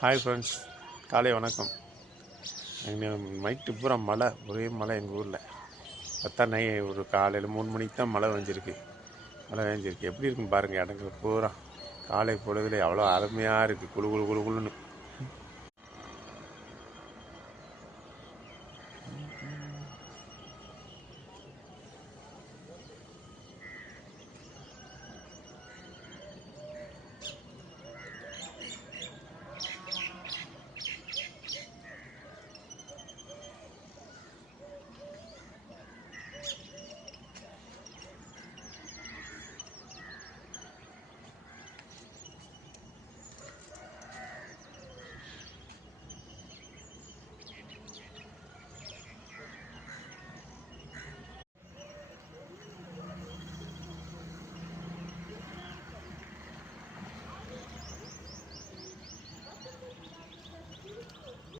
Hi friends, காலை வணக்கம். Night பூரா மழை, ஒரே மழை எங்கள் ஊரில். பார்த்தா ஒரு காலையில் 3 மணிக்கு தான் மழை பெஞ்சிருக்கு. எப்படி இருக்குன்னு பாருங்கள். இடங்கள் பூரா காலை பொழுதுல அவ்வளோ அருமையாக இருக்குது, குளு குளு குளு குளுன்னு.